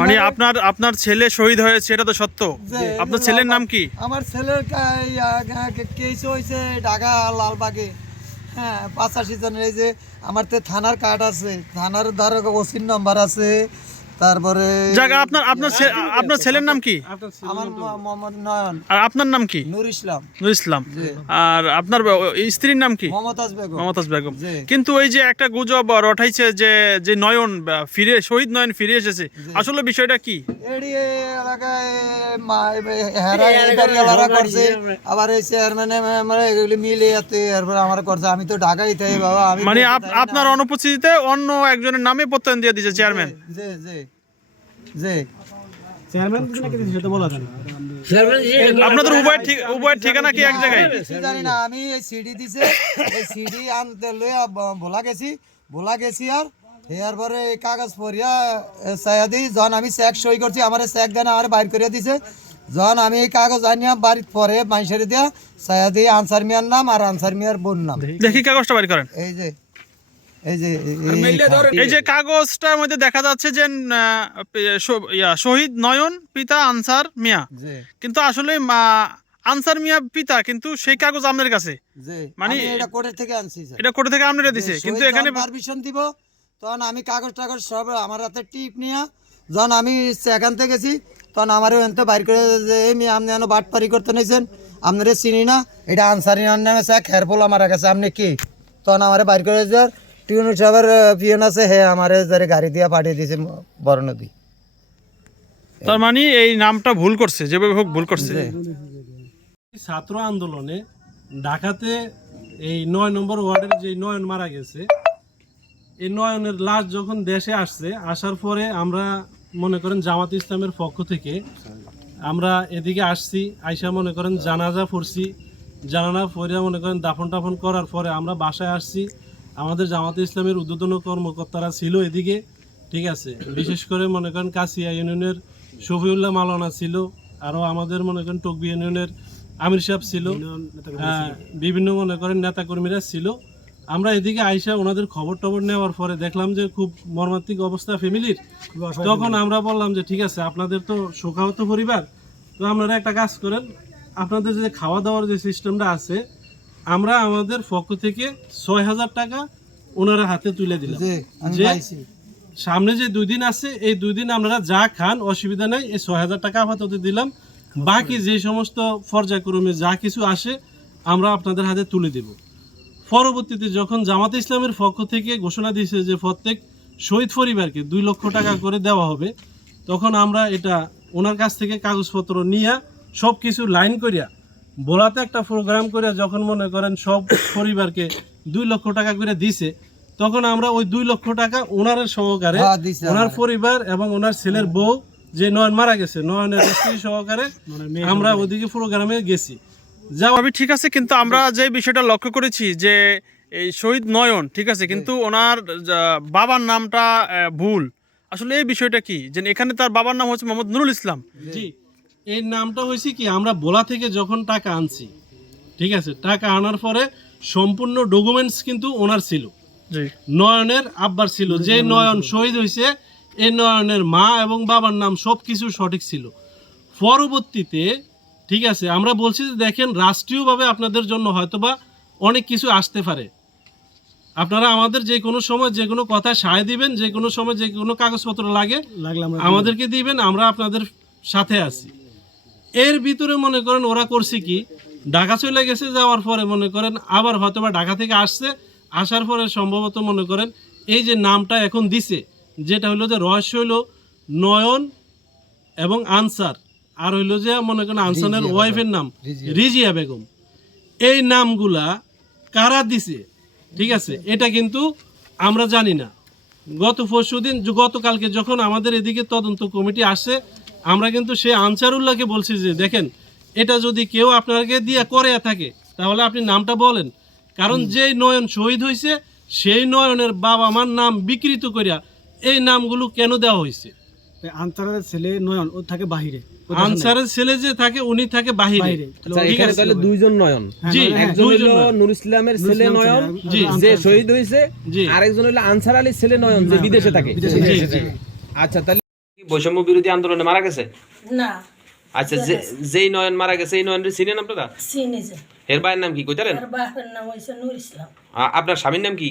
মানে আপনার ছেলে শহীদ হয়েছে, এটা তো সত্য। আপনার ছেলের নাম কি? আমার ছেলের কেস হয়েছে ঢাকা লালবাগে, হ্যাঁ 85 জনের। এই যে আমার তো থানার কার্ড আছে, থানার ধারক ওসির নাম্বার আছে। তারপরে জায়গা আপনার ছেলের নাম কি? আমার মোহাম্মদ নয়ন। আর আপনার নাম কি? নূর ইসলাম। নূর ইসলাম। আর আপনার স্ত্রীর নাম কি? মমতাজ বেগম। মমতাজ বেগম। কিন্তু ওই যে একটা গুজব রটাইছে যে যে নয়ন শহীদ নয়ন ফিরে এসেছে, আসলে বিষয়টা কি? এডি এলাকায় হেরা করছে, আবার এই চেয়ারম্যান আমরা এগুলি মিলে যাতে এরপর আমার করছে। আমি তো ঢাকাই তাই বাবা, আমি মানে আপনার অনুপস্থিতিতে অন্য একজনের নামে প্রত্যয়ন দিয়ে দিয়েছে চেয়ারম্যান। জি জি জি। আপনাদের উভয়ের ঠিকানা কি এক জায়গায়? জানি না, আমি এই সিডি দিছে, এই সিডি আনতে লইয়া বলা গেছি আর এরপরে এই কাগজ পড়িয়া সায়াদি যখন আমি চেক সই করছি, আমার চেক দেন আমার বাইর করে দিছে। যখন আমি এই কাগজ আনিয়া বাড়ির পরে মাইসের দিয়া সায়াদি আনসার মিয়ার নাম আর আনসার মিয়ার বোন নাম। দেখি কাগজটা বাইর করেন। এই যে কাগজটার মধ্যে দেখা যাচ্ছে যে শহীদ নয়ন পিতা আনসার মিয়া, কিন্তু আসলে আনসার মিয়া পিতা, কিন্তু সেই কাগজ আপনার কাছে, মানে এটা কোর্ট থেকে আনছি, এটা কোর্ট থেকে আপনারা দিছে, কিন্তু এখানে পারমিশন দিব। তখন আমি কাগজ টাগজ সব আমার হাতে টিপ নিয়ে যখন আমি সেখান থেকে গেছি, তখন আমারও এনতে বাইর করে যে এই মেয়ে আপনি বাট পারি করতে নিয়েছেন, আপনারা চিনি না, এটা আনসার মিয়ার নামে খেরফুল আমার কাছে, আপনি কি? তখন আমার বাইর করে যার টিউন সাহেবের পিয়ন আছে, হে আমার গাড়ি দিয়ে পাঠিয়ে দিয়েছে বরনদী। তার মানে এই নামটা ভুল করছে, যেভাবে হোক ভুল করছে। ছাত্র আন্দোলনে ঢাকাতে এই 9 নম্বর ওয়ার্ডের যে নয়ন মারা গেছে, এই নয়নের লাশ যখন দেশে আসছে, আসার পরে আমরা মনে করেন জামাত ইসলামের পক্ষ থেকে আমরা এদিকে আসছি, আইসা মনে করেন জানাজা পড়ছি, জানাজা পড়ে মনে করেন দাফন টাফন করার পরে আমরা বাসায় আসছি। আমাদের জামাত ইসলামের ঊর্ধ্বতন কর্মকর্তারা ছিল এদিকে, ঠিক আছে, বিশেষ করে মনে করেন কাছিয়া ইউনিয়নের শফিউল্লাহ মাওলানা ছিল, আরও আমাদের মনে করেন টকবি ইউনিয়নের আমির সাহেব ছিল, বিভিন্ন মনে করেন নেতাকর্মীরা ছিল। আমরা এদিকে আইসা ওনাদের খবর টবর নেওয়ার পরে দেখলাম যে খুব মর্মান্তিক অবস্থা ফ্যামিলির। তখন আমরা বললাম যে ঠিক আছে, আপনাদের তো শোকাহত পরিবার, তো আপনারা একটা কাজ করেন, আপনাদের যে খাওয়া দাওয়ার যে সিস্টেমটা আছে, আমরা আমাদের পক্ষ থেকে 6,000 টাকা ওনারা হাতে তুলে দিলাম, যে সামনে যে 2 দিন আছে, এই 2 দিন আপনারা যা খান অসুবিধা নেই, এই 6,000 টাকা আপাতত দিলাম, বাকি যে সমস্ত পর্যায়ক্রমে যা কিছু আসে আমরা আপনাদের হাতে তুলে দেব। পরবর্তীতে যখন জামাত ইসলামের পক্ষ থেকে ঘোষণা দিয়েছে যে প্রত্যেক শহীদ পরিবারকে 2 লক্ষ টাকা করে দেওয়া হবে, তখন আমরা এটা ওনার কাছ থেকে কাগজপত্র নিয়ে সব কিছু লাইন করিয়া বলাতে একটা প্রোগ্রাম করে যখন মনে করেন সব পরিবারকে 2 লক্ষ টাকা করে দিছে, তখন আমরা ওই 2 লক্ষ টাকা ওনার সহকারে ওনার পরিবার এবং ওনার ছেলের বউ যে নয়ন মারা গেছে, নয়নের স্ত্রী সহকারে আমরা ওদিকে প্রোগ্রামে গেছি। যাওয়া ঠিক আছে, কিন্তু আমরা যে বিষয়টা লক্ষ্য করেছি যে এই শহীদ নয়ন ঠিক আছে, কিন্তু ওনার বাবার নামটা ভুল। আসলে এই বিষয়টা কি, যে এখানে তার বাবার নাম হচ্ছে মোহাম্মদ নুরুল ইসলাম। জি, এই নামটা হয়েছে কি, আমরা ভোলা থেকে যখন টাকা আনছি, ঠিক আছে, টাকা আনার পরে সম্পূর্ণ ডকুমেন্টস কিন্তু ওনার ছিল, নয়নের আব্বার ছিল, যে নয়ন শহীদ হয়েছে এই নয়নের মা এবং বাবার নাম সব কিছু সঠিক ছিল। পরবর্তীতে ঠিক আছে, আমরা বলছি যে দেখেন, রাষ্ট্রীয়ভাবে আপনাদের জন্য হয়তোবা অনেক কিছু আসতে পারে, আপনারা আমাদের যে কোনো সময় যে কোনো কথা সায় দিবেন, যে কোনো সময় যে কোনো কাগজপত্র লাগলে আমাদেরকে দিবেন, আমরা আপনাদের সাথে আছি। এর ভিতরে মনে করেন ওরা করছে কি, ঢাকা চলে গেছে, যাওয়ার পরে মনে করেন আবার হয়তোবা ঢাকা থেকে আসছে, আসার পরে সম্ভবত মনে করেন এই যে নামটা এখন দিছে, যেটা হলো যে রহস্য হইলো নয়ন এবং আনসার, আর হইলো যে মনে করেন আনসারের ওয়াইফের নাম রিজিয়া বেগম, এই নামগুলা কারা দিছে, ঠিক আছে, এটা কিন্তু আমরা জানি না। গতকালকে যখন আমাদের এদিকে তদন্ত কমিটি আসে, আমরা কিন্তু সে আনসারুল্লাহকে বলছি যে দেখেন, এটা যদি কেউ আপনাকে দিয়ে করে থাকে তাহলে আপনি নামটা বলেন, কারণ যেই নয়ন শহীদ হয়েছে সেই নয়নের বাবা মার নাম বিকৃত করিয়া এই নামগুলো কেন দেওয়া হয়েছে, আনসারের ছেলে নয়ন ও থাকে বাহিরে, আনসারের ছেলে যে থাকে উনি থাকে বাহিরে। বাইরে। আচ্ছা, এখানে তাহলে দুইজন নয়ন, জি, একজন দুইজন হলো নয়ন। নুর ইসলামের ছেলে ইসলাম নয়ন ছেলে, জি, যে শহীদ হয়েছে, জি। আরেকজন হলো আনসার আলীর ছেলে নয়ন যে বিদেশে থাকে। জি, জি। আচ্ছা, তাহলে কি বৈষম্য বিরোধী আন্দোলনে মারা গেছে? না আচ্ছা, যেই নয়ন মারা গেছে এই নয়ন চিনেন আপনারা? চিনি যে এর ভাইয়ের নাম কি কইতালেন? আর বাপের নাম হয়েছে নূর ইসলাম, আপনার স্বামীর নাম কি?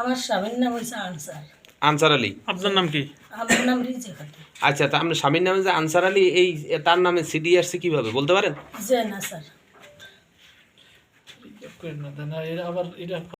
আমার স্বামীর নাম হয়েছে আনসার, আনসার আলী। আপনার নাম কি? আমার নাম রিজে খাতুন। আচ্ছা, তা আপনার স্বামীর নামে যে আনসার আলী, এই তার নামে সিডি আসছে কিভাবে বলতে পারেন? যে না স্যার